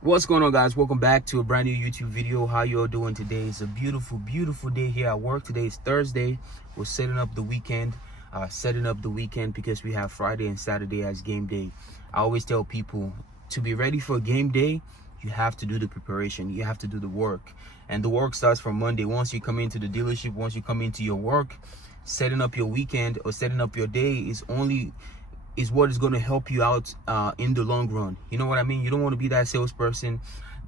What's going on, guys? Welcome back to a brand new YouTube video. How you all doing today? It's a beautiful day here at work. Today is Thursday. We're setting up the weekend because we have Friday and Saturday as game day. I always tell people, to be ready for game day, you have to do the preparation, you have to do the work, and the work starts from Monday. Once you come into the dealership, once you come into your work, setting up your weekend or setting up your day is what is going to help you out in the long run. You know what I mean? You don't want to be that salesperson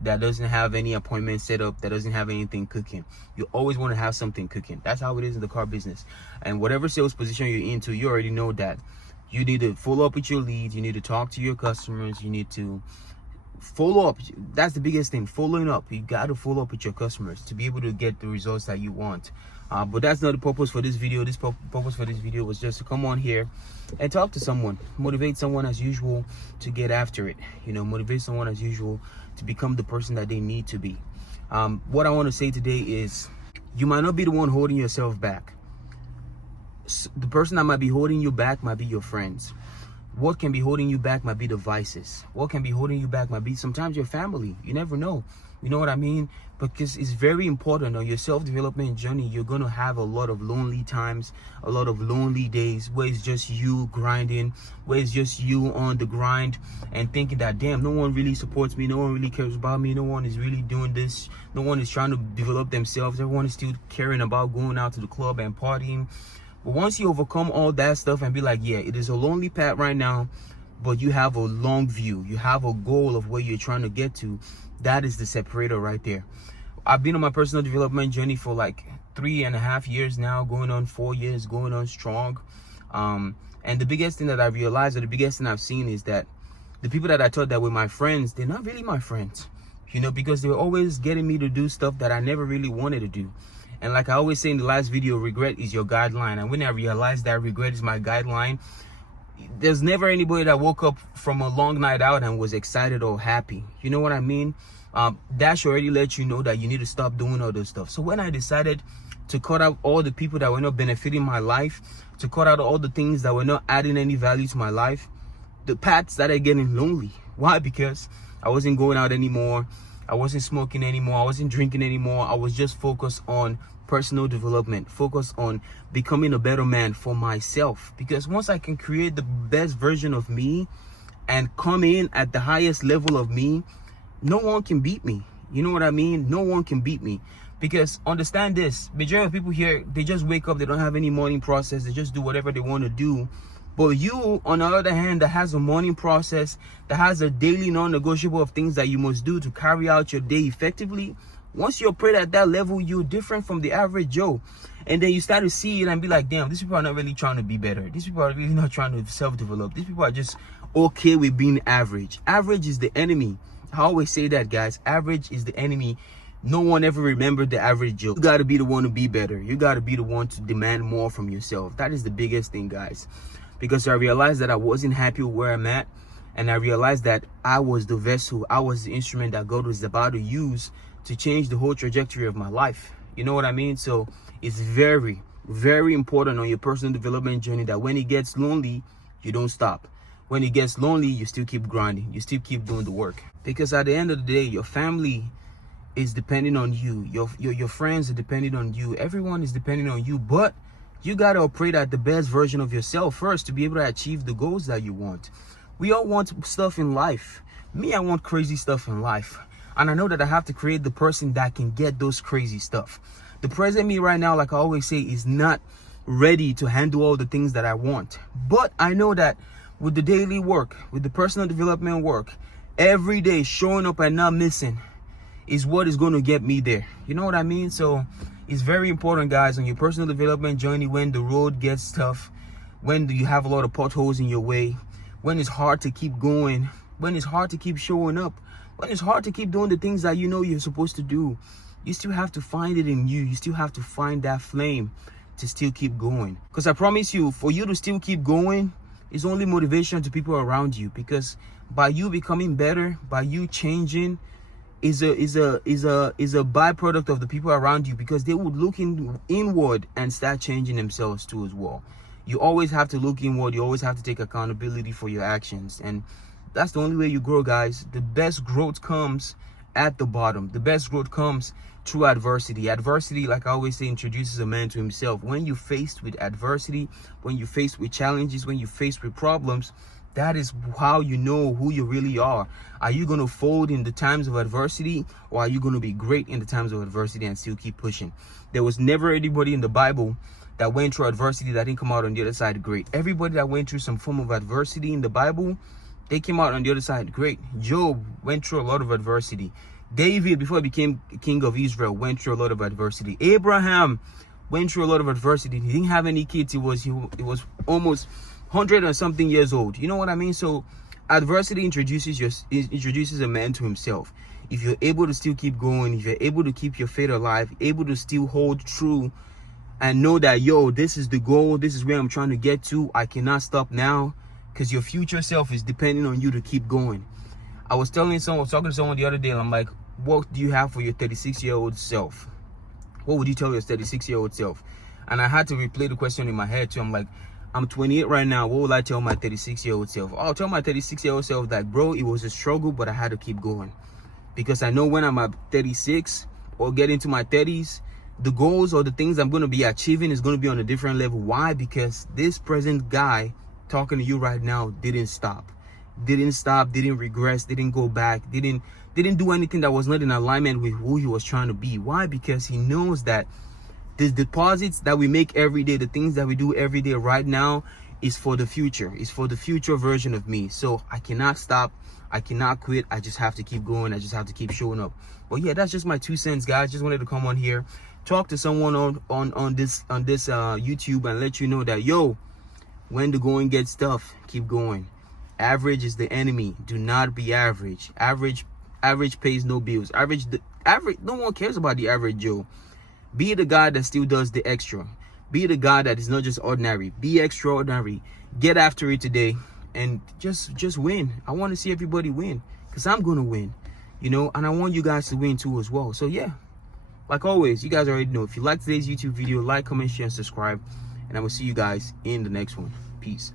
that doesn't have any appointment set up, that doesn't have anything cooking. You always want to have something cooking. That's how it is in the car business. And whatever sales position you're into, you already know that you need to follow up with your leads. You need to talk to your customers. You need to follow up. That's the biggest thing, following up. You got to follow up with your customers to be able to get the results that you want. But that's not the purpose for this video. Purpose for this video was just to come on here and talk to someone, motivate someone as usual to get after it. You know, motivate someone as usual to become the person that they need to be. What I want to say today is, you might not be the one holding yourself back. The person that might be holding you back might be your friends. What can be holding you back might be the vices. What can be holding you back might be sometimes your family. You never know. You know what I mean? Because it's very important on your self-development journey. You're going to have a lot of lonely times, a lot of lonely days where it's just you grinding, where it's just you on the grind and thinking that, damn, no one really supports me. No one really cares about me. No one is really doing this. No one is trying to develop themselves. Everyone is still caring about going out to the club and partying. But once you overcome all that stuff and be like, yeah, it is a lonely path right now, but you have a long view, you have a goal of where you're trying to get to, that is the separator right there. I've been on my personal development journey for like 3.5 years now, going on 4 years, going on strong. And the biggest thing that I realized, or the biggest thing I've seen, is that the people that I thought that were my friends, they're not really my friends, you know, because they were always getting me to do stuff that I never really wanted to do. And like I always say in the last video, regret is your guideline. And when I realized that regret is my guideline, there's never anybody that woke up from a long night out and was excited or happy. You know what I mean? That should already let you know that you need to stop doing all this stuff. So when I decided to cut out all the people that were not benefiting my life, to cut out all the things that were not adding any value to my life, the path started getting lonely. Why? Because I wasn't going out anymore. I wasn't smoking anymore. I wasn't drinking anymore. I was just focused on personal development, focused on becoming a better man for myself. Because once I can create the best version of me and come in at the highest level of me, no one can beat me. You know what I mean? No one can beat me. Because understand this, majority of people here, they just wake up, they don't have any morning process, they just do whatever they want to do. But you, on the other hand, that has a morning process, that has a daily non-negotiable of things that you must do to carry out your day effectively, once you're operating at that level, you're different from the average Joe. And then you start to see it and be like, damn, these people are not really trying to be better. These people are really not trying to self-develop. These people are just okay with being average. Average is the enemy. I always say that, guys. Average is the enemy. No one ever remembered the average Joe. You got to be the one to be better. You got to be the one to demand more from yourself. That is the biggest thing, guys. Because I realized that I wasn't happy with where I'm at. And I realized that I was the vessel, I was the instrument that God was about to use to change the whole trajectory of my life. You know what I mean? So it's very, very important on your personal development journey that when it gets lonely, you don't stop. When it gets lonely, you still keep grinding. You still keep doing the work. Because at the end of the day, your family is depending on you. Your friends are depending on you. Everyone is depending on you. But you got to operate at the best version of yourself first to be able to achieve the goals that you want. We all want stuff in life. Me, I want crazy stuff in life. And I know that I have to create the person that can get those crazy stuff. The present me right now, like I always say, is not ready to handle all the things that I want. But I know that with the daily work, with the personal development work, every day showing up and not missing is what is going to get me there. You know what I mean? So it's very important, guys, on your personal development journey, when the road gets tough, when you have a lot of potholes in your way, when it's hard to keep going, when it's hard to keep showing up, when it's hard to keep doing the things that you know you're supposed to do, you still have to find it in you. You still have to find that flame to still keep going. Because I promise you, for you to still keep going is only motivation to people around you. Because by you becoming better, by you changing, is a byproduct of the people around you, because they would look inward and start changing themselves too as well. You always have to look inward. You always have to take accountability for your actions. And That's the only way you grow, guys. The best growth comes at the bottom. The best growth comes through adversity. Adversity, like I always say, introduces a man to himself. When you're faced with adversity, when you're faced with challenges, when you're faced with problems, that is how you know who you really are. Are you going to fold in the times of adversity, or are you going to be great in the times of adversity and still keep pushing? There was never anybody in the Bible that went through adversity that didn't come out on the other side great. Everybody that went through some form of adversity in the Bible, they came out on the other side great. Job went through a lot of adversity. David, before he became king of Israel, went through a lot of adversity. Abraham went through a lot of adversity. He didn't have any kids. He was almost 100 and something years old. You know what I mean? So adversity introduces a man to himself. If you're able to still keep going, if you're able to keep your faith alive, able to still hold true and know that, yo, this is the goal, this is where I'm trying to get to, I cannot stop now, because your future self is depending on you to keep going. I was talking to someone the other day, and I'm like, what do you have for your 36-year-old self? What would you tell your 36-year-old self? And I had to replay the question in my head too. I'm like, I'm 28 right now. What will I tell my 36-year-old self? I'll tell my 36-year-old self that, bro, it was a struggle, but I had to keep going. Because I know when I'm at 36 or get into my 30s, the goals or the things I'm going to be achieving is going to be on a different level. Why? Because this present guy talking to you right now didn't stop, didn't regress, didn't go back, didn't do anything that was not in alignment with who he was trying to be. Why? Because he knows that the deposits that we make every day, the things that we do every day right now, is for the future. It's for the future version of me. So I cannot stop. I cannot quit. I just have to keep going. I just have to keep showing up. But yeah, that's just my 2 cents, guys. Just wanted to come on here, talk to someone on this YouTube, and let you know that, yo, when the going gets tough, keep going. Average is the enemy. Do not be average. Average pays no bills. Average. No one cares about the average Joe. Be the guy that still does the extra. Be the guy that is not just ordinary. Be extraordinary. Get after it today, and just win. I want to see everybody win, because I'm gonna win, you know, and I want you guys to win too as well. So yeah, like always, you guys already know, if you like today's YouTube video, like, comment, share, and subscribe, and I will see you guys in the next one. Peace.